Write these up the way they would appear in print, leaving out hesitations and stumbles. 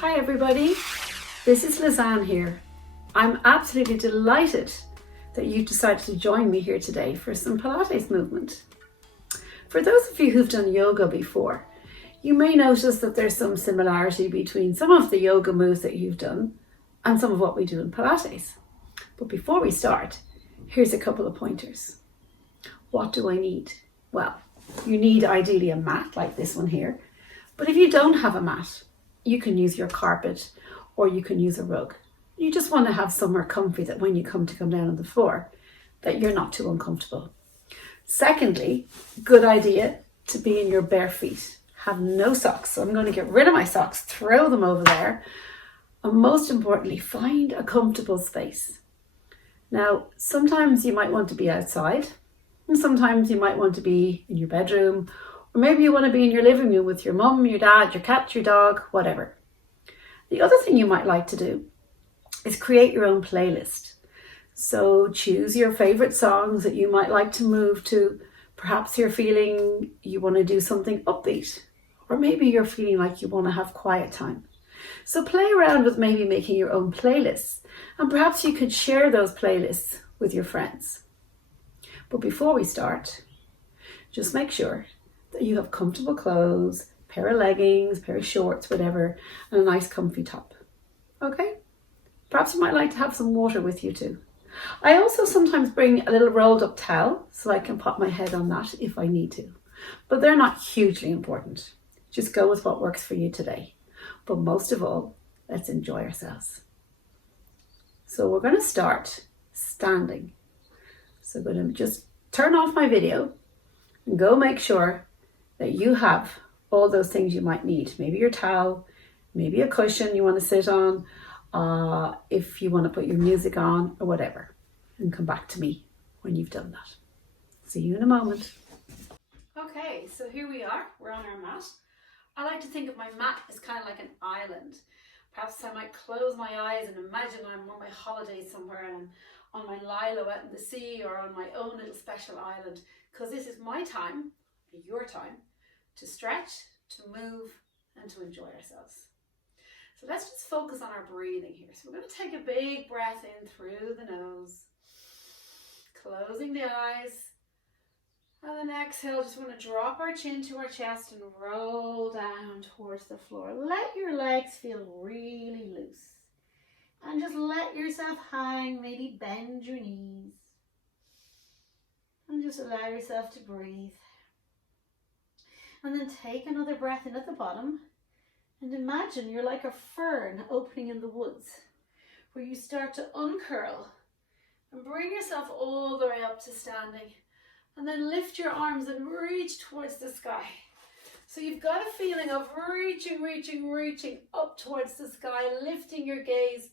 Hi everybody, this is Lizanne here. I'm absolutely delighted that you've decided to join me here today for some Pilates movement. For those of you who've done yoga before, you may notice that there's some similarity between some of the yoga moves that you've done and some of what we do in Pilates. But before we start, here's a couple of pointers. What do I need? Well, you need ideally a mat like this one here, but if you don't have a mat, you can use your carpet or you can use a rug. You just want to have somewhere comfy that when you come down on the floor, that you're not too uncomfortable. Secondly, good idea to be in your bare feet. Have no socks. So I'm going to get rid of my socks, throw them over there. And most importantly, find a comfortable space. Now, sometimes you might want to be outside, and sometimes you might want to be in your bedroom, or maybe you want to be in your living room with your mum, your dad, your cat, your dog, whatever. The other thing you might like to do is create your own playlist. So choose your favorite songs that you might like to move to. Perhaps you're feeling you want to do something upbeat, or maybe you're feeling like you want to have quiet time. So play around with maybe making your own playlists, and perhaps you could share those playlists with your friends. But before we start, just make sure that you have comfortable clothes, pair of leggings, pair of shorts, whatever, and a nice comfy top. Okay? Perhaps you might like to have some water with you too. I also sometimes bring a little rolled up towel so I can pop my head on that if I need to. But they're not hugely important. Just go with what works for you today. But most of all, let's enjoy ourselves. So we're going to start standing. So I'm going to just turn off my video and go make sure that you have all those things you might need. Maybe your towel, maybe a cushion you want to sit on, if you want to put your music on or whatever. And come back to me when you've done that. See you in a moment. Okay, so here we are. We're on our mat. I like to think of my mat as kind of like an island. Perhaps I might close my eyes and imagine I'm on my holiday somewhere and I'm on my lilo out in the sea or on my own little special island, because this is my time, your time, to stretch, to move, and to enjoy ourselves. So let's just focus on our breathing here. So we're going to take a big breath in through the nose, closing the eyes, and then exhale. Just want to drop our chin to our chest and roll down towards the floor. Let your legs feel really loose. And just let yourself hang, maybe bend your knees. And just allow yourself to breathe. And then take another breath in at the bottom. And imagine you're like a fern opening in the woods, where you start to uncurl and bring yourself all the way up to standing. And then lift your arms and reach towards the sky. So you've got a feeling of reaching up towards the sky, lifting your gaze.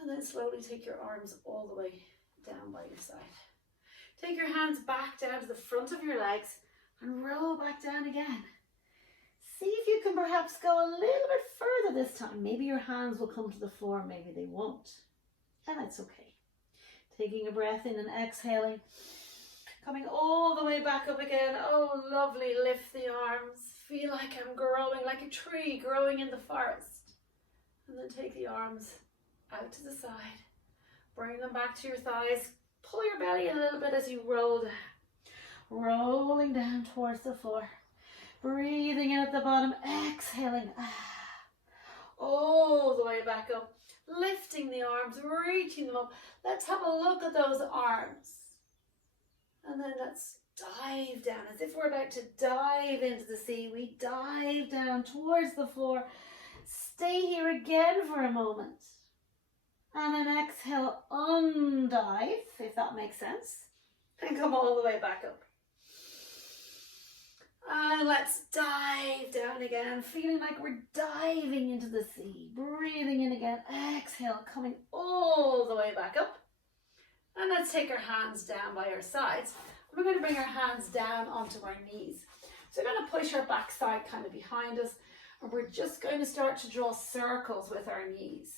And then slowly take your arms all the way down by your side. Take your hands back down to the front of your legs and roll back down again. See if you can perhaps go a little bit further this time. Maybe your hands will come to the floor, maybe they won't. And that's okay. Taking a breath in and exhaling. Coming all the way back up again. Oh, lovely. Lift the arms. Feel like I'm growing, like a tree growing in the forest. And then take the arms out to the side. Bring them back to your thighs. Pull your belly a little bit as you roll down. Rolling down towards the floor. Breathing in at the bottom, exhaling. All the way back up. Lifting the arms, reaching them up. Let's have a look at those arms. And then let's dive down as if we're about to dive into the sea. We dive down towards the floor. Stay here again for a moment. And then exhale, undive, if that makes sense. And come all the way back up. And let's dive down again, feeling like we're diving into the sea. Breathing in again, exhale, coming all the way back up. And let's take our hands down by our sides. We're going to bring our hands down onto our knees. So we're going to push our backside kind of behind us. And we're just going to start to draw circles with our knees.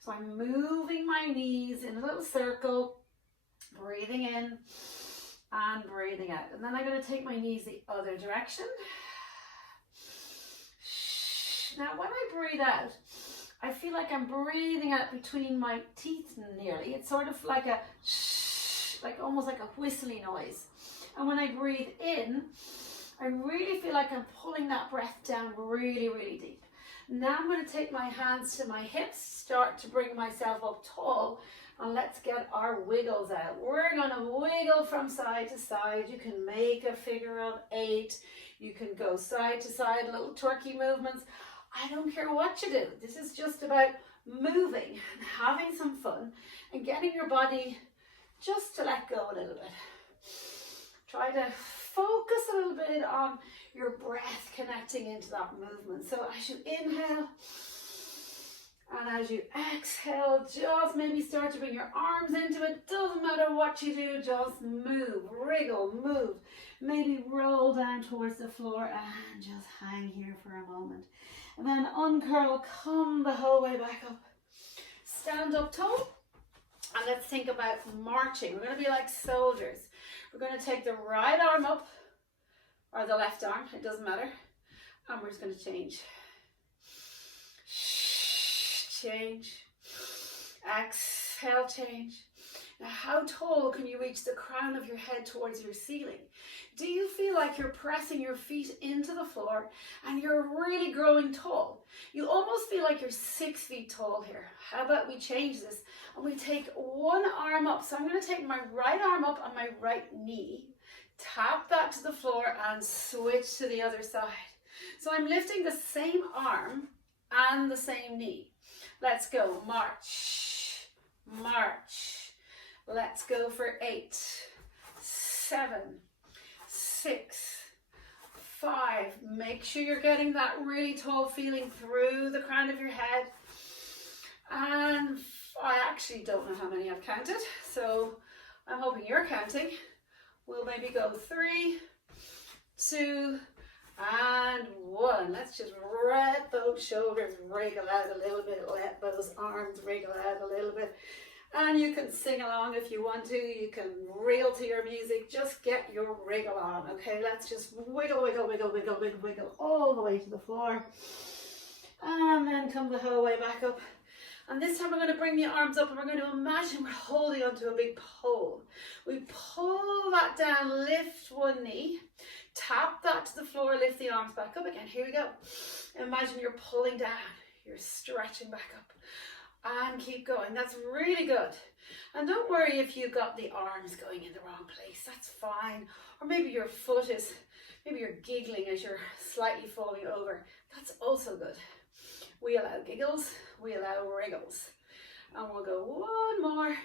So I'm moving my knees in a little circle, breathing in and breathing out. And then I'm going to take my knees the other direction. Now, when I breathe out, I feel like I'm breathing out between my teeth nearly. It's sort of like a shh, like almost like a whistly noise. And when I breathe in, I really feel like I'm pulling that breath down really, really deep. Now I'm going to take my hands to my hips, start to bring myself up tall, and let's get our wiggles out. We're going to wiggle from side to side. You can make a figure of 8. You can go side to side, little turkey movements. I don't care what you do. This is just about moving and having some fun and getting your body just to let go a little bit. Try to focus a little bit on your breath connecting into that movement. So as you inhale and as you exhale, just maybe start to bring your arms into it. Doesn't matter what you do, just move, wriggle, move. Maybe roll down towards the floor and just hang here for a moment. And then uncurl, come the whole way back up. Stand up tall. And let's think about marching. We're going to be like soldiers. We're going to take the right arm up, or the left arm, it doesn't matter. And we're just going to change. Change. Exhale, change. Now, how tall can you reach the crown of your head towards your ceiling? Do you feel like you're pressing your feet into the floor and you're really growing tall? You almost feel like you're 6 feet tall here. How about we change this and we take one arm up? So I'm going to take my right arm up on my right knee, tap that to the floor and switch to the other side. So I'm lifting the same arm and the same knee. Let's go. March, march. Let's go for 8, 7, 6, 5. Make sure you're getting that really tall feeling through the crown of your head. And I actually don't know how many I've counted, so I'm hoping you're counting. We'll maybe go 3, 2, and 1. Let's just let those shoulders wriggle out a little bit. Let those arms wriggle out a little bit. And you can sing along if you want to. You can wriggle to your music. Just get your wriggle on, okay? Let's just wiggle, wiggle, wiggle, wiggle, wiggle, wiggle all the way to the floor. And then come the whole way back up. And this time we're going to bring the arms up and we're going to imagine we're holding onto a big pole. We pull that down, lift one knee, tap that to the floor, lift the arms back up again. Here we go. Imagine you're pulling down, you're stretching back up. And keep going. That's really good. And don't worry if you got the arms going in the wrong place. That's fine. Or maybe your foot is, maybe you're giggling as you're slightly falling over. That's also good. We allow giggles, we allow wriggles. And we'll go one more.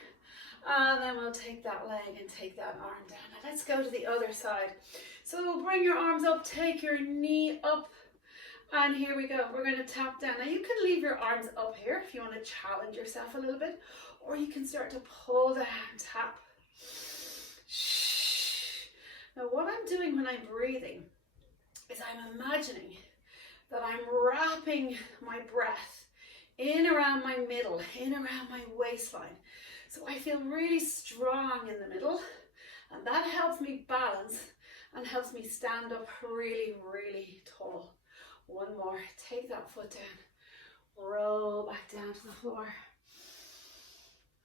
And then we'll take that leg and take that arm down. Now let's go to the other side. So we'll bring your arms up, take your knee up. And here we go, we're going to tap down. Now you can leave your arms up here if you want to challenge yourself a little bit, or you can start to pull down, tap. Now what I'm doing when I'm breathing is I'm imagining that I'm wrapping my breath in around my middle, in around my waistline. So I feel really strong in the middle, and that helps me balance and helps me stand up really, really tall. One more, take that foot down, roll back down to the floor.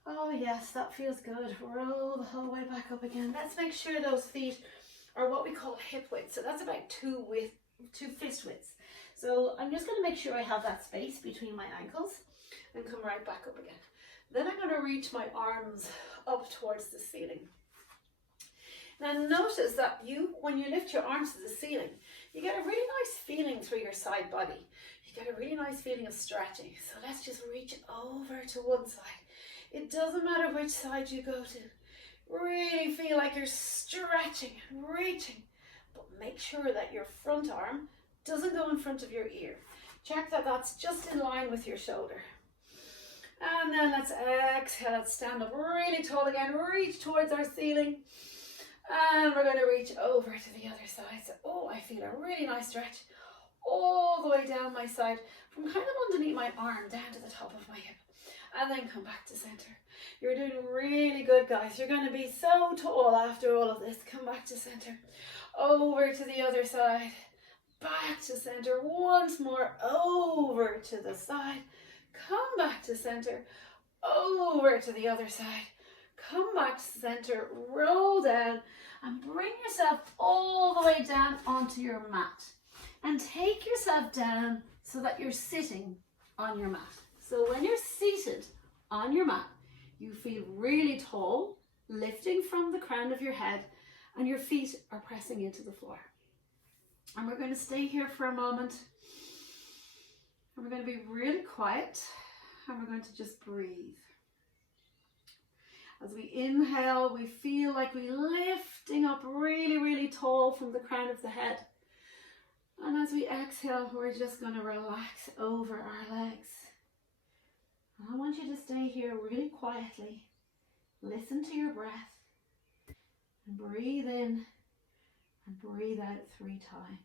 Oh yes, that feels good. Roll the whole way back up again. Let's make sure those feet are what we call hip width. So that's about two fist widths. So I'm just going to make sure I have that space between my ankles and come right back up again. Then I'm going to reach my arms up towards the ceiling. Now notice that when you lift your arms to the ceiling, you get a really nice feeling through your side body. You get a really nice feeling of stretching. So let's just reach over to one side. It doesn't matter which side you go to. Really feel like you're stretching and reaching, but make sure that your front arm doesn't go in front of your ear. Check that that's just in line with your shoulder. And then let's exhale, let's stand up really tall again, reach towards our ceiling. And we're going to reach over to the other side. So, oh, I feel a really nice stretch all the way down my side, from kind of underneath my arm down to the top of my hip. And then come back to center. You're doing really good, guys. You're going to be so tall after all of this. Come back to center. Over to the other side. back to center. Once more, over to the side. Come back to center, over to the other side. Come back to center, roll down, and bring yourself all the way down onto your mat. And take yourself down so that you're sitting on your mat. So when you're seated on your mat, you feel really tall, lifting from the crown of your head, and your feet are pressing into the floor. And we're going to stay here for a moment. And we're going to be really quiet, and we're going to just breathe. As we inhale, we feel like we're lifting up really, really tall from the crown of the head. And as we exhale, we're just going to relax over our legs. And I want you to stay here really quietly. Listen to your breath. And breathe in and breathe out 3 times.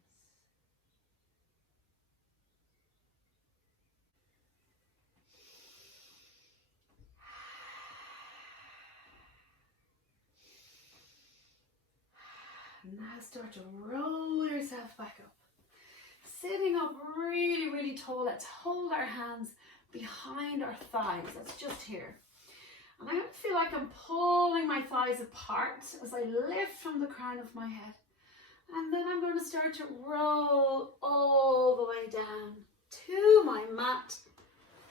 Now start to roll yourself back up. Sitting up really, really tall. Let's hold our hands behind our thighs. That's just here. And I'm going to feel like I'm pulling my thighs apart as I lift from the crown of my head. And then I'm going to start to roll all the way down to my mat,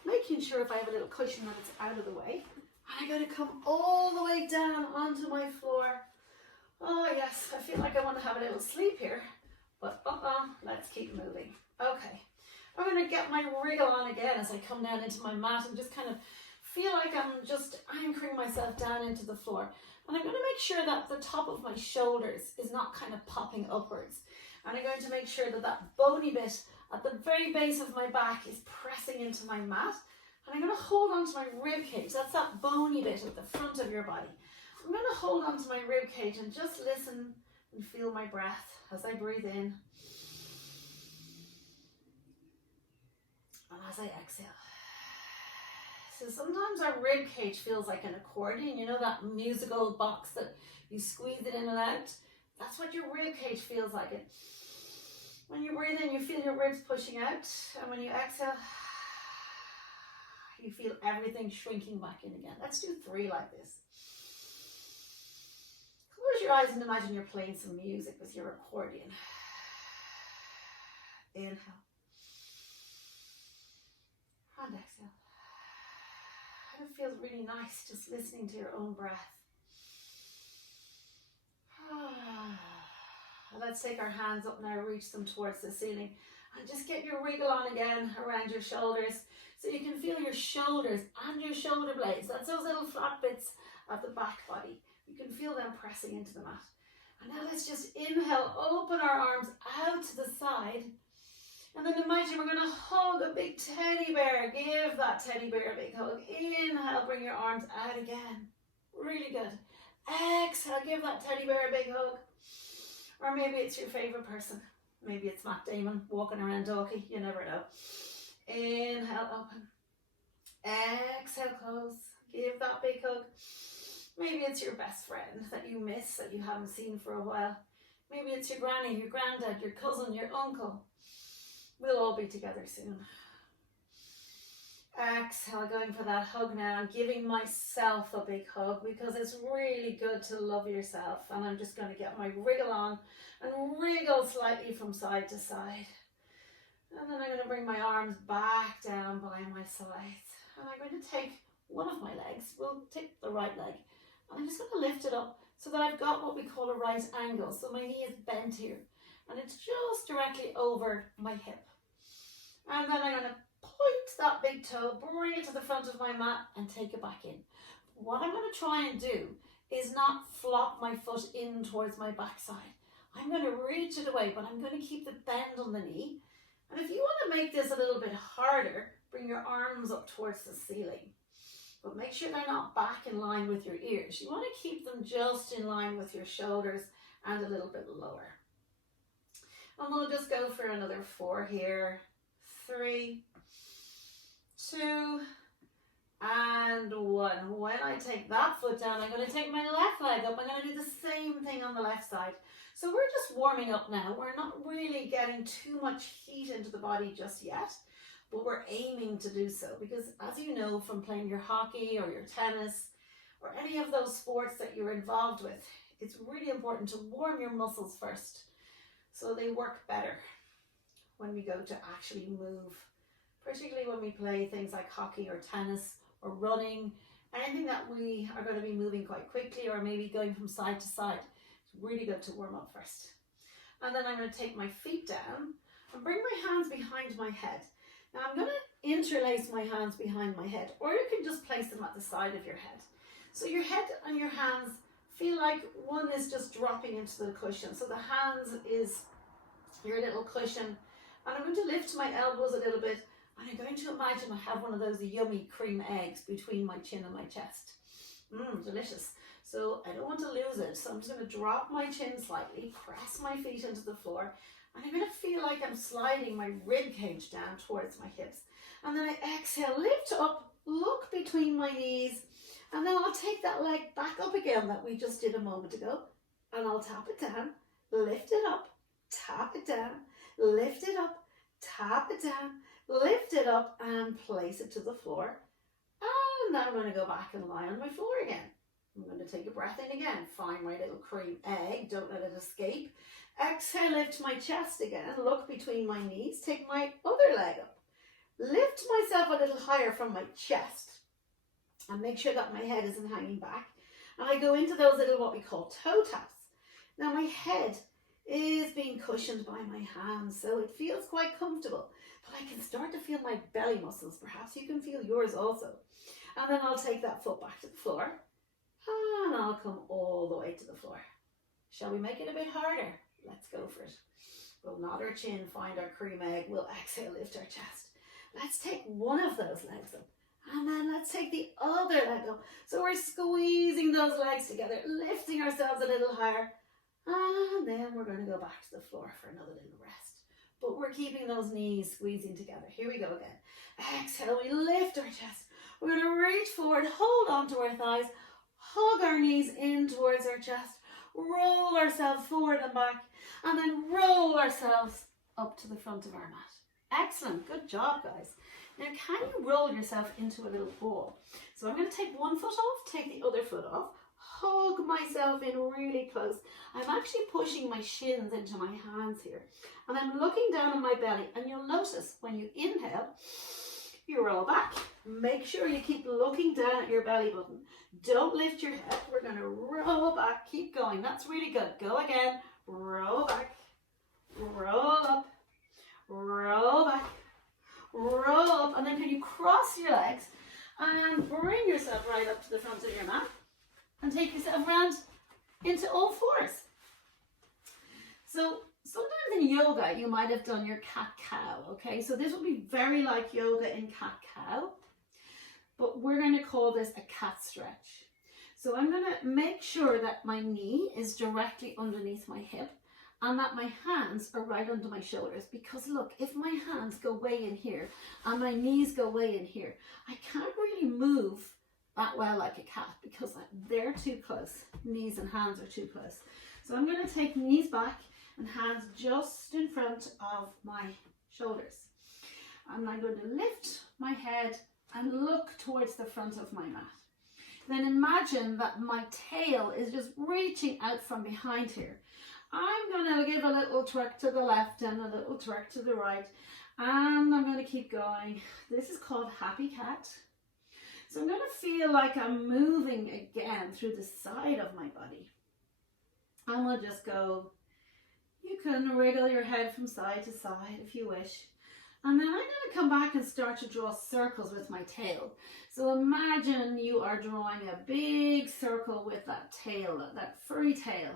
making sure if I have a little cushion that it's out of the way. And I'm going to come all the way down onto my floor. Oh yes, I feel like I want to have a little sleep here, but let's keep moving. Okay, I'm going to get my wriggle on again as I come down into my mat and just kind of feel like I'm just anchoring myself down into the floor. And I'm going to make sure that the top of my shoulders is not kind of popping upwards. And I'm going to make sure that that bony bit at the very base of my back is pressing into my mat. And I'm going to hold on to my rib cage. That's that bony bit at the front of your body. I'm going to hold on to my rib cage and just listen and feel my breath as I breathe in and as I exhale. So sometimes our rib cage feels like an accordion, you know, that musical box that you squeeze it in and out. That's what your rib cage feels like. It. When you breathe in, you feel your ribs pushing out, and when you exhale, you feel everything shrinking back in again. Let's do 3 like this. Close your eyes and imagine you're playing some music with your accordion. Inhale. And exhale. And it feels really nice just listening to your own breath. Let's take our hands up now, reach them towards the ceiling, and just get your wriggle on again around your shoulders so you can feel your shoulders and your shoulder blades. That's those little flat bits of the back body. You can feel them pressing into the mat. And now let's just inhale, open our arms out to the side. And then imagine we're going to hug a big teddy bear. Give that teddy bear a big hug. Inhale, bring your arms out again. Really good. Exhale, give that teddy bear a big hug. Or maybe it's your favourite person. Maybe it's Matt Damon walking around Dalkey. You never know. Inhale, open. Exhale, close. Give that big hug. Maybe it's your best friend that you miss, that you haven't seen for a while. Maybe it's your granny, your granddad, your cousin, your uncle. We'll all be together soon. Exhale, going for that hug now and giving myself a big hug because it's really good to love yourself. And I'm just going to get my wriggle on and wriggle slightly from side to side. And then I'm going to bring my arms back down by my sides. And I'm going to take one of my legs. We'll take the right leg. And I'm just going to lift it up so that I've got what we call a right angle. So my knee is bent here. And it's just directly over my hip. And then I'm going to point that big toe, bring it to the front of my mat and take it back in. What I'm going to try and do is not flop my foot in towards my backside. I'm going to reach it away, but I'm going to keep the bend on the knee. And if you want to make this a little bit harder, bring your arms up towards the ceiling. But make sure they're not back in line with your ears. You want to keep them just in line with your shoulders and a little bit lower. And we'll just go for another 4 here. 3, 2, and 1. When I take that foot down, I'm going to take my left leg up. I'm going to do the same thing on the left side. So we're just warming up now. We're not really getting too much heat into the body just yet, but we're aiming to do so because, as you know from playing your hockey or your tennis or any of those sports that you're involved with, it's really important to warm your muscles first so they work better when we go to actually move, particularly when we play things like hockey or tennis or running, anything that we are going to be moving quite quickly or maybe going from side to side. It's really good to warm up first. And then I'm going to take my feet down and bring my hands behind my head. Now I'm going to interlace my hands behind my head, or you can just place them at the side of your head. So your head and your hands feel like one is just dropping into the cushion. So the hands is your little cushion. And I'm going to lift my elbows a little bit. And I'm going to imagine I have one of those yummy cream eggs between my chin and my chest. Delicious. So I don't want to lose it. So I'm just going to drop my chin slightly, press my feet into the floor. And I'm going to feel like I'm sliding my rib cage down towards my hips. And then I exhale, lift up, look between my knees. And then I'll take that leg back up again that we just did a moment ago. And I'll tap it down, lift it up, tap it down, lift it up, tap it down, lift it up and place it to the floor. And then I'm going to go back and lie on my floor again. I'm going to take a breath in again, find my little cream egg, don't let it escape. Exhale, lift my chest again, look between my knees, take my other leg up. Lift myself a little higher from my chest and make sure that my head isn't hanging back. And I go into those little what we call toe taps. Now my head is being cushioned by my hands, so it feels quite comfortable. But I can start to feel my belly muscles. Perhaps you can feel yours also. And then I'll take that foot back to the floor. And I'll come all the way to the floor. Shall we make it a bit harder? Let's go for it. We'll nod our chin, find our cream egg. We'll exhale, lift our chest. Let's take one of those legs up. And then let's take the other leg up. So we're squeezing those legs together, lifting ourselves a little higher. And then we're going to go back to the floor for another little rest. But we're keeping those knees squeezing together. Here we go again. Exhale, we lift our chest. We're going to reach forward, hold on to our thighs, hug our knees in towards our chest, roll ourselves forward and back, and then roll ourselves up to the front of our mat. Excellent, good job guys. Now can you roll yourself into a little ball? So I'm going to take one foot off, take the other foot off, hug myself in really close. I'm actually pushing my shins into my hands here. And I'm looking down on my belly, and you'll notice when you inhale, you roll back. Make sure you keep looking down at your belly button. Don't lift your head. We're going to roll back. Keep going. That's really good. Go again. Roll back. Roll up. Roll back. Roll up. And then can you cross your legs and bring yourself right up to the front of your mat and take yourself around into all fours. So sometimes in yoga, you might have done your cat-cow, okay? So this will be very like yoga in cat-cow, but we're going to call this a cat stretch. So I'm going to make sure that my knee is directly underneath my hip and that my hands are right under my shoulders, because look, if my hands go way in here and my knees go way in here, I can't really move that well like a cat because they're too close. Knees and hands are too close. So I'm going to take knees back and hands just in front of my shoulders. And I'm going to lift my head and look towards the front of my mat. Then imagine that my tail is just reaching out from behind here. I'm going to give a little twerk to the left and a little twerk to the right. And I'm going to keep going. This is called happy cat. So I'm going to feel like I'm moving again through the side of my body. And we'll just go. You can wriggle your head from side to side if you wish. And then I'm going to come back and start to draw circles with my tail. So imagine you are drawing a big circle with that tail, that furry tail.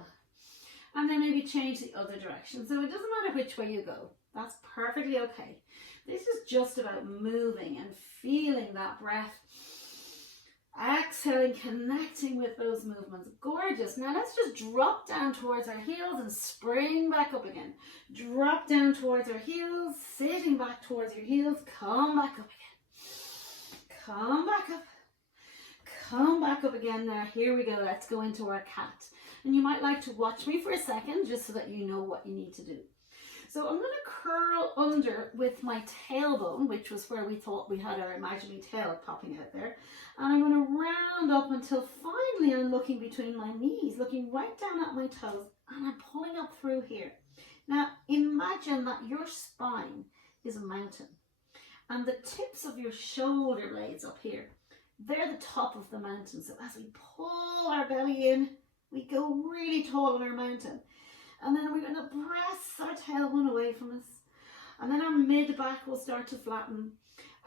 And then maybe change the other direction. So it doesn't matter which way you go. That's perfectly okay. This is just about moving and feeling that breath. Exhaling, connecting with those movements. Gorgeous. Now let's just drop down towards our heels and spring back up again. Drop down towards our heels, sitting back towards your heels. Come back up again. Come back up. come back up again now. Here we go. Let's go into our cat. And you might like to watch me for a second just so that you know what you need to do. So I'm going to curl under with my tailbone, which was where we thought we had our imaginary tail popping out there. And I'm going to round up until finally I'm looking between my knees, looking right down at my toes, and I'm pulling up through here. Now imagine that your spine is a mountain and the tips of your shoulder blades up here, they're the top of the mountain. So as we pull our belly in, we go really tall on our mountain. And then we're going to press our tailbone away from us. And then our mid back will start to flatten.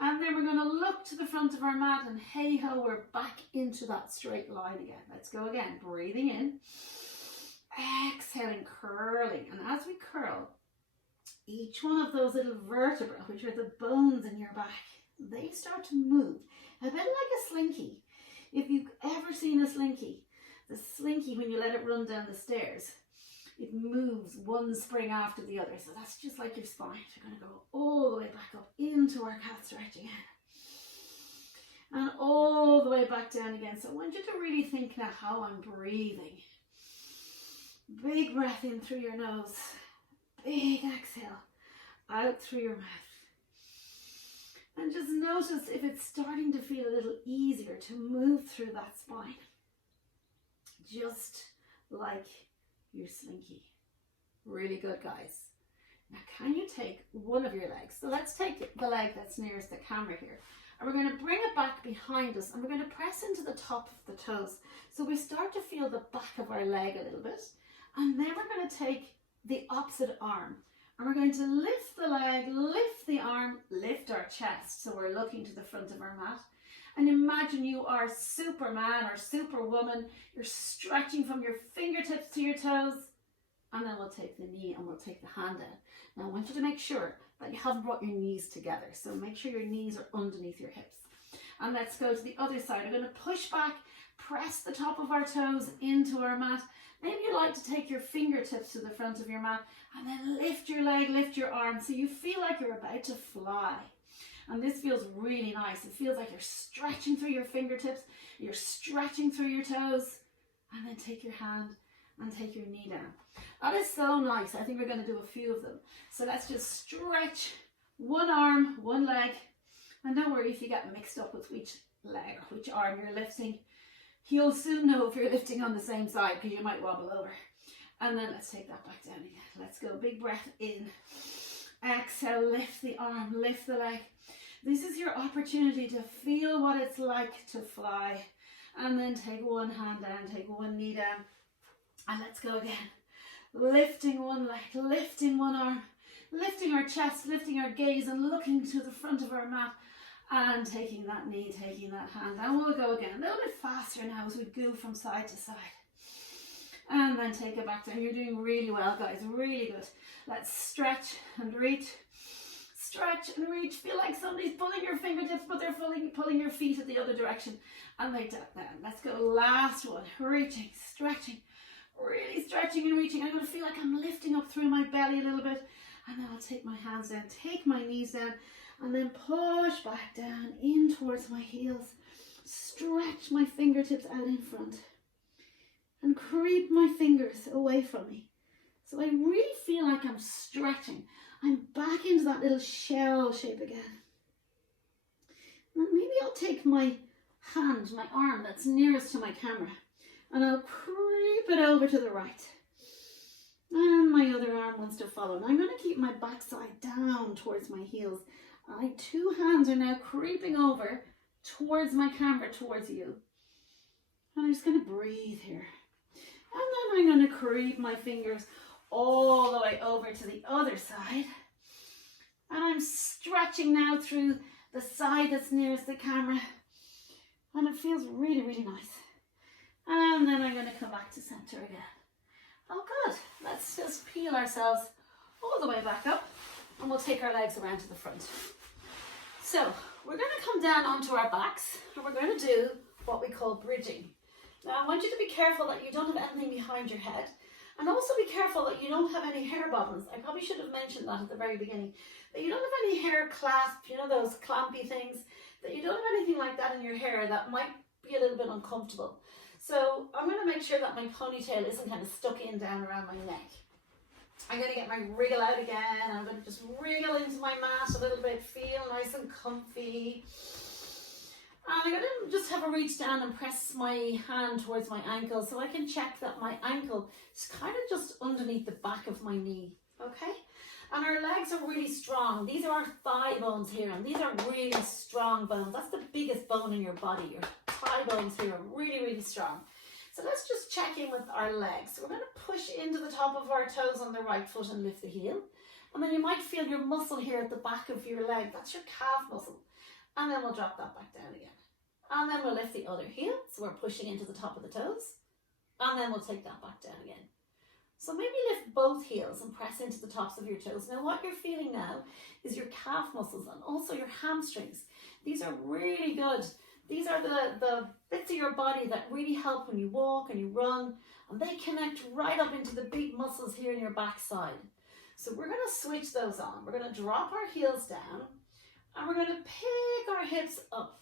And then we're going to look to the front of our mat, and hey ho, we're back into that straight line again. Let's go again. Breathing in, exhaling, curling. And as we curl, each one of those little vertebrae, which are the bones in your back, they start to move. A bit like a slinky. If you've ever seen a slinky, the slinky, when you let it run down the stairs, it moves one spring after the other. So that's just like your spine. We're going to go all the way back up into our cat stretch again. And all the way back down again. So I want you to really think now how I'm breathing. Big breath in through your nose. Big exhale out through your mouth. And just notice if it's starting to feel a little easier to move through that spine. Just like your slinky. Really good, guys. Now can you take one of your legs? So let's take the leg that's nearest the camera here. And we're going to bring it back behind us and we're going to press into the top of the toes. So we start to feel the back of our leg a little bit. And then we're going to take the opposite arm. And we're going to lift the leg, lift the arm, lift our chest. So we're looking to the front of our mat. And imagine you are Superman or Superwoman. You're stretching from your fingertips to your toes. And then we'll take the knee and we'll take the hand down. Now I want you to make sure that you haven't brought your knees together. So make sure your knees are underneath your hips. And let's go to the other side. We're going to push back, press the top of our toes into our mat. Maybe you like to take your fingertips to the front of your mat and then lift your leg, lift your arm so you feel like you're about to fly. And this feels really nice. It feels like you're stretching through your fingertips, you're stretching through your toes, and then take your hand and take your knee down. That is so nice. I think we're going to do a few of them. So let's just stretch one arm, one leg, and don't worry if you get mixed up with which leg or which arm you're lifting. You'll soon know if you're lifting on the same side because you might wobble over. And then let's take that back down again. Let's go. Big breath in. Exhale, lift the arm, lift the leg. This is your opportunity to feel what it's like to fly. And then take one hand down, take one knee down. And let's go again. Lifting one leg, lifting one arm, lifting our chest, lifting our gaze and looking to the front of our mat. And taking that knee, taking that hand. And we'll go again. A little bit faster now as we go from side to side. And then take it back down. You're doing really well, guys. Really good. Let's stretch and reach. Stretch and reach. Feel like somebody's pulling your fingertips, but they're pulling your feet at the other direction. And like that down. Let's go. Last one. Reaching, stretching. Really stretching and reaching. I'm going to feel like I'm lifting up through my belly a little bit. And then I'll take my hands down, take my knees down, and then push back down in towards my heels. Stretch my fingertips out in front. And creep my fingers away from me. So I really feel like I'm stretching. I'm back into that little shell shape again. And maybe I'll take my hand, my arm that's nearest to my camera, and I'll creep it over to the right. And my other arm wants to follow. And I'm going to keep my backside down towards my heels. My two hands are now creeping over towards my camera, towards you. And I'm just going to breathe here. And then I'm going to creep my fingers all the way over to the other side. And I'm stretching now through the side that's nearest the camera. And it feels really, really nice. And then I'm going to come back to center again. Oh, good. Let's just peel ourselves all the way back up and we'll take our legs around to the front. So we're going to come down onto our backs and we're going to do what we call bridging. Now I want you to be careful that you don't have anything behind your head, and also be careful that you don't have any hair bobbins. I probably should have mentioned that at the very beginning. That you don't have any hair clasp, you know, those clampy things, that you don't have anything like that in your hair that might be a little bit uncomfortable. So I'm going to make sure that my ponytail isn't kind of stuck in down around my neck. I'm going to get my wriggle out again. I'm going to just wriggle into my mat a little bit, feel nice and comfy. And I'm going to just have a reach down and press my hand towards my ankle so I can check that my ankle is kind of just underneath the back of my knee, okay? And our legs are really strong. These are our thigh bones here, and these are really strong bones. That's the biggest bone in your body. Your thigh bones here are really, really strong. So let's just check in with our legs. So we're going to push into the top of our toes on the right foot and lift the heel. And then you might feel your muscle here at the back of your leg. That's your calf muscle. And then we'll drop that back down again. And then we'll lift the other heel. So we're pushing into the top of the toes. And then we'll take that back down again. So maybe lift both heels and press into the tops of your toes. Now what you're feeling now is your calf muscles and also your hamstrings. These are really good. These are the bits of your body that really help when you walk and you run, and they connect right up into the big muscles here in your backside. So we're going to switch those on. We're going to drop our heels down and we're going to pick our hips up.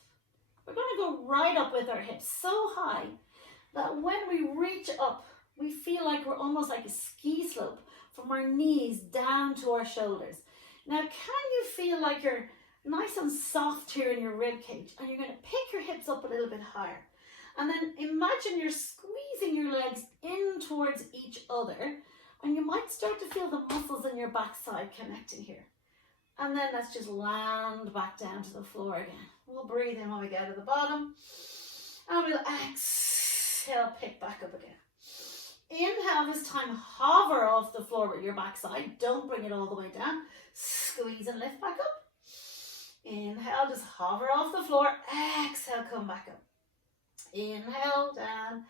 We're going to go right up with our hips so high that when we reach up, we feel like we're almost like a ski slope from our knees down to our shoulders. Now, can you feel like you're nice and soft here in your rib cage, and you're going to pick your hips up a little bit higher, and then imagine you're squeezing your legs in towards each other, and you might start to feel the muscles in your backside connecting here. And then let's just land back down to the floor again. We'll breathe in when we get to the bottom, and we'll exhale, pick back up again. Inhale, this time hover off the floor with your backside, don't bring it all the way down, squeeze and lift back up. Inhale, just hover off the floor. Exhale, come back up. Inhale, down.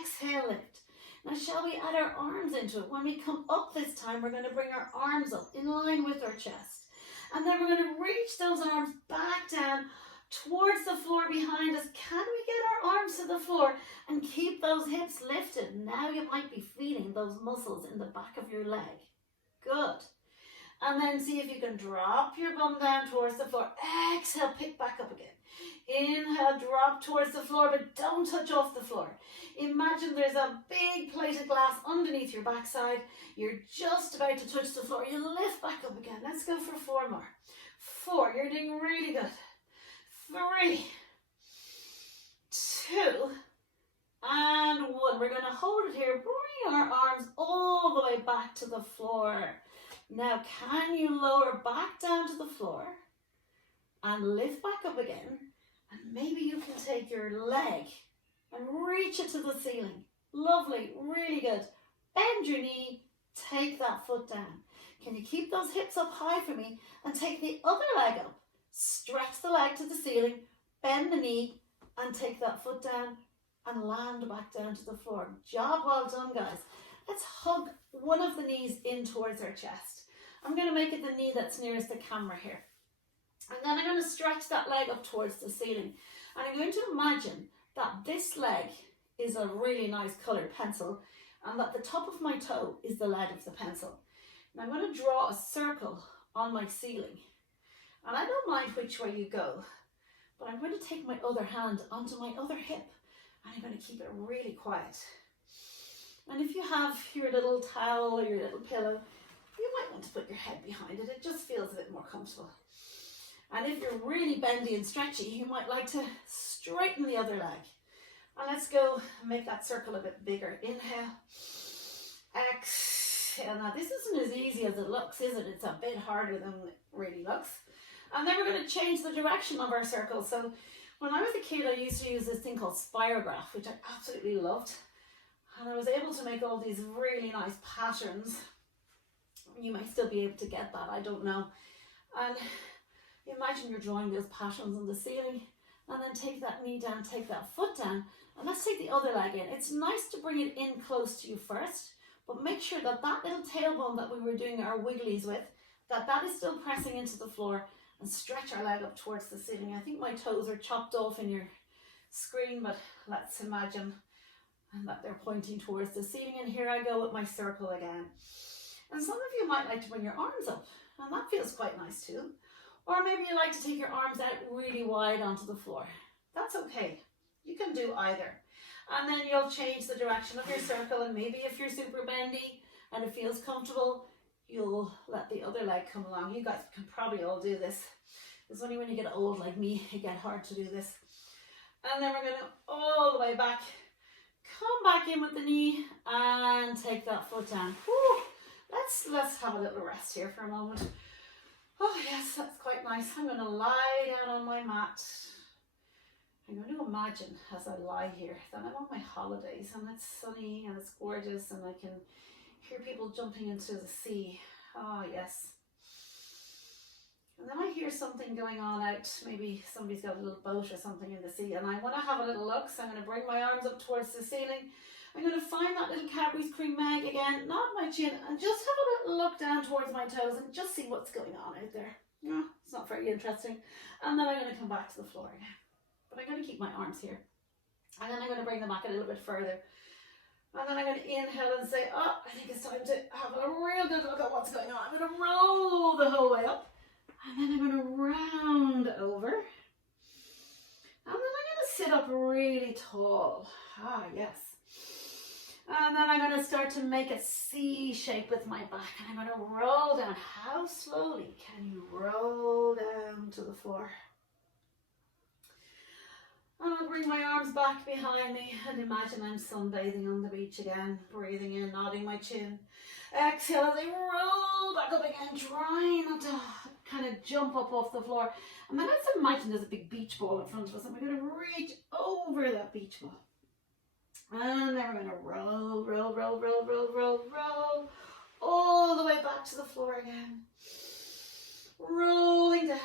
Exhale, lift. Now, shall we add our arms into it? When we come up this time, we're going to bring our arms up in line with our chest. And then we're going to reach those arms back down towards the floor behind us. Can we get our arms to the floor and keep those hips lifted? Now you might be feeling those muscles in the back of your leg. Good. And then see if you can drop your bum down towards the floor. Exhale, pick back up again. Inhale, drop towards the floor, but don't touch off the floor. Imagine there's a big plate of glass underneath your backside. You're just about to touch the floor. You lift back up again. Let's go for 4 more. 4, you're doing really good. 3, 2, and 1. We're going to hold it here. Bring our arms all the way back to the floor. Now, can you lower back down to the floor and lift back up again? And maybe you can take your leg and reach it to the ceiling. Lovely, really good. Bend your knee, take that foot down. Can you keep those hips up high for me and take the other leg up? Stretch the leg to the ceiling, bend the knee and take that foot down and land back down to the floor. Job well done, guys. Let's hug one of the knees in towards our chest. I'm going to make it the knee that's nearest the camera here. And then I'm going to stretch that leg up towards the ceiling. And I'm going to imagine that this leg is a really nice coloured pencil and that the top of my toe is the lead of the pencil. And I'm going to draw a circle on my ceiling. And I don't mind which way you go, but I'm going to take my other hand onto my other hip and I'm going to keep it really quiet. And if you have your little towel or your little pillow, you might want to put your head behind it. It just feels a bit more comfortable. And if you're really bendy and stretchy, you might like to straighten the other leg. And let's go and make that circle a bit bigger. Inhale, exhale. Now this isn't as easy as it looks, is it? It's a bit harder than it really looks. And then we're going to change the direction of our circle. So when I was a kid, I used to use this thing called spirograph, which I absolutely loved. And I was able to make all these really nice patterns. You might still be able to get that, I don't know. And imagine you're drawing those patterns on the ceiling and then take that knee down, take that foot down, and let's take the other leg in. It's nice to bring it in close to you first, but make sure that that little tailbone that we were doing our wigglies with, that is still pressing into the floor, and stretch our leg up towards the ceiling. I think my toes are chopped off in your screen, but let's imagine that they're pointing towards the ceiling, and here I go with my circle again. And some of you might like to bring your arms up, and that feels quite nice too. Or maybe you like to take your arms out really wide onto the floor. That's okay. You can do either. And then you'll change the direction of your circle, and maybe if you're super bendy and it feels comfortable, you'll let the other leg come along. You guys can probably all do this. It's only when you get old like me, it gets hard to do this. And then we're going to all the way back. Come back in with the knee and take that foot down. Whew. Let's have a little rest here for a moment. Oh yes, that's quite nice. I'm going to lie down on my mat. I'm going to imagine as I lie here that I'm on my holidays and it's sunny and it's gorgeous and I can hear people jumping into the sea. Oh yes. And then I hear something going on out. Maybe somebody's got a little boat or something in the sea, and I want to have a little look, so I'm going to bring my arms up towards the ceiling. I'm going to find that little Cadbury's cream egg again, not my chin, and just have a little look down towards my toes and just see what's going on out there. Yeah, it's not very interesting. And then I'm going to come back to the floor again. But I'm going to keep my arms here. And then I'm going to bring them back a little bit further. And then I'm going to inhale and say, oh, I think it's time to have a real good look at what's going on. I'm going to roll the whole way up. And then I'm going to round over. And then I'm going to sit up really tall. Ah, yes. And then I'm going to start to make a C shape with my back. And I'm going to roll down. How slowly can you roll down to the floor? And I'll bring my arms back behind me and imagine I'm sunbathing on the beach again. Breathing in, nodding my chin. Exhale as I roll back up again, trying not to kind of jump up off the floor. And then let's imagine there's a big beach ball in front of us and we're going to reach over that beach ball. And then we're going to roll, roll, roll, roll, roll, roll, roll, all the way back to the floor again. Rolling down,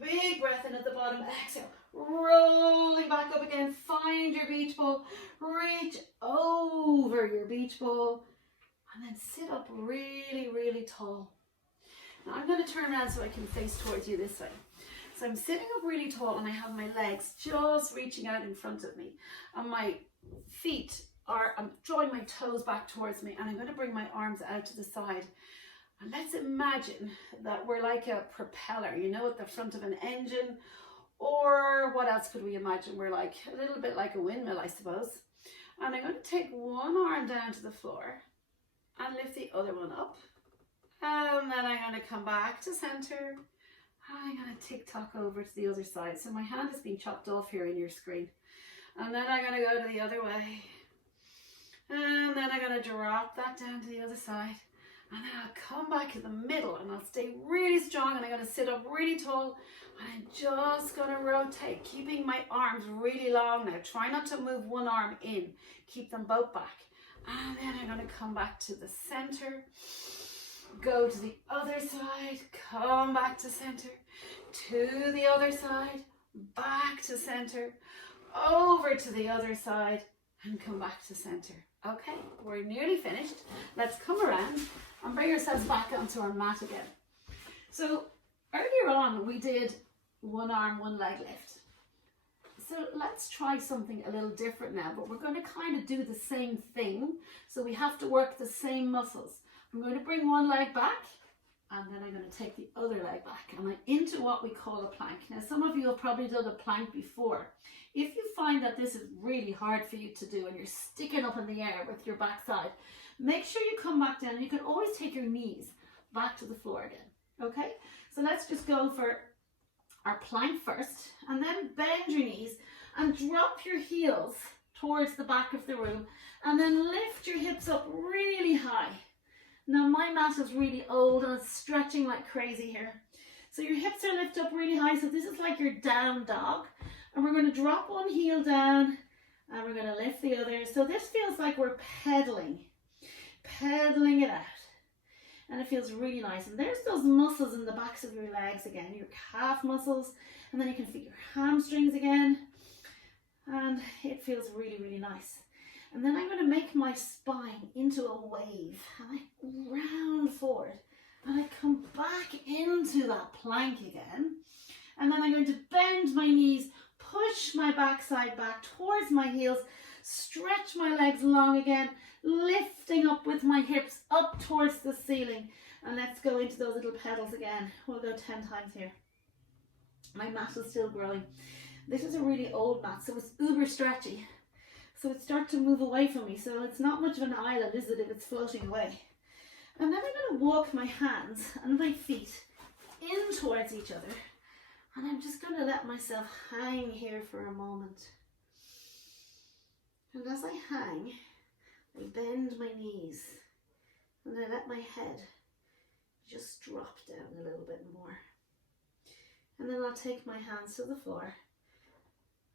big breath in at the bottom, exhale. Rolling back up again, find your beach ball, reach over your beach ball, and then sit up really, really tall. Now I'm going to turn around so I can face towards you this way. So I'm sitting up really tall and I have my legs just reaching out in front of me. And my feet are, I'm drawing my toes back towards me and I'm going to bring my arms out to the side. And let's imagine that we're like a propeller, you know, at the front of an engine. Or what else could we imagine? We're like a little bit like a windmill, I suppose. And I'm going to take one arm down to the floor and lift the other one up. And then I'm going to come back to center. And I'm going to tick-tock over to the other side. So my hand has been chopped off here in your screen. And then I'm going to go to the other way. And then I'm going to drop that down to the other side. And then I'll come back to the middle and I'll stay really strong and I'm going to sit up really tall. And I'm just going to rotate, keeping my arms really long now. Try not to move one arm in. Keep them both back. And then I'm going to come back to the center. Go to the other side. Come back to center. To the other side. Back to center. Over to the other side. And come back to center. Okay, we're nearly finished. Let's come around and bring ourselves back onto our mat again. So earlier on we did one arm, one leg lift. So let's try something a little different now, but we're going to kind of do the same thing. So we have to work the same muscles. I'm going to bring one leg back and then I'm going to take the other leg back and I'm into what we call a plank. Now some of you have probably done a plank before. If you find that this is really hard for you to do and you're sticking up in the air with your backside, make sure you come back down. You can always take your knees back to the floor again. Okay, so let's just go for our plank first and then bend your knees and drop your heels towards the back of the room and then lift your hips up really high. Now my mat is really old and it's stretching like crazy here. So your hips are lifted up really high. So this is like your down dog. And we're going to drop one heel down and we're going to lift the other. So this feels like we're pedaling it out. And it feels really nice. And there's those muscles in the backs of your legs again, your calf muscles. And then you can feel your hamstrings again. And it feels really, really nice. And then I'm going to make my spine into a wave. And I round forward. And I come back into that plank again. And then I'm going to bend my knees, push my backside back towards my heels, stretch my legs long again, lifting up with my hips up towards the ceiling. And let's go into those little pedals again. We'll go 10 times here. My mat is still growing. This is a really old mat, so it's uber stretchy. So it starts to move away from me. So it's not much of an island, is it, if it's floating away? And then I'm going to walk my hands and my feet in towards each other. And I'm just going to let myself hang here for a moment. And as I hang, I bend my knees and I let my head just drop down a little bit more. And then I'll take my hands to the floor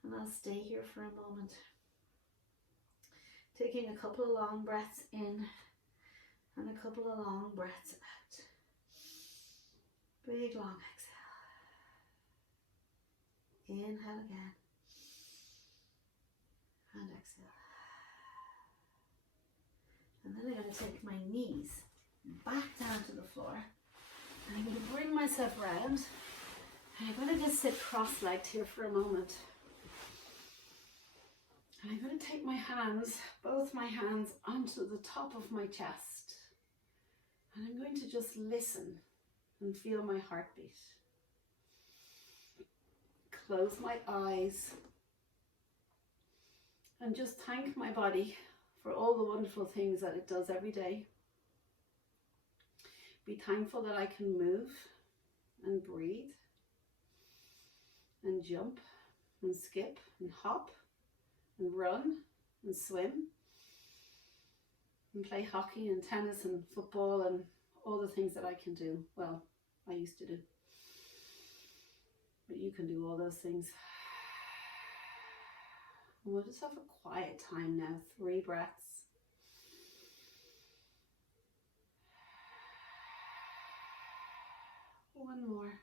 and I'll stay here for a moment. Taking a couple of long breaths in and a couple of long breaths out. Big long exhale. Inhale again. And exhale. And then I'm going to take my knees back down to the floor. And I'm going to bring myself around. And I'm going to just sit cross-legged here for a moment. And I'm going to take my hands, both my hands, onto the top of my chest. And I'm going to just listen and feel my heartbeat. Close my eyes. And just thank my body for all the wonderful things that it does every day. Be thankful that I can move and breathe and jump and skip and hop and run and swim and play hockey and tennis and football and all the things that I can do. Well, I used to do. But you can do all those things. And we'll just have a quiet time now. 3 breaths. One more.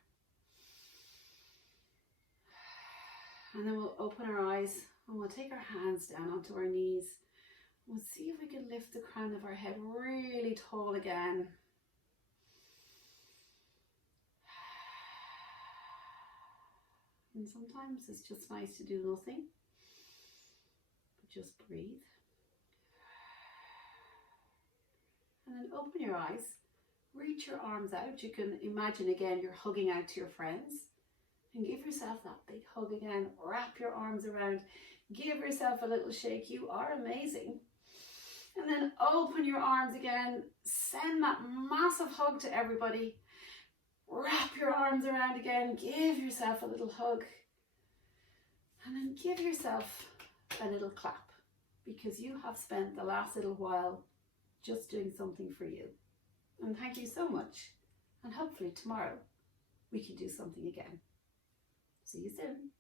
And then we'll open our eyes and we'll take our hands down onto our knees. We'll see if we can lift the crown of our head really tall again. And sometimes it's just nice to do nothing, but just breathe. And then open your eyes, reach your arms out. You can imagine again you're hugging out to your friends. And give yourself that big hug again. Wrap your arms around. Give yourself a little shake. You are amazing. And then open your arms again. Send that massive hug to everybody. Wrap your arms around again. Give yourself a little hug. And then give yourself a little clap. Because you have spent the last little while just doing something for you. And thank you so much. And hopefully tomorrow we can do something again. See you soon.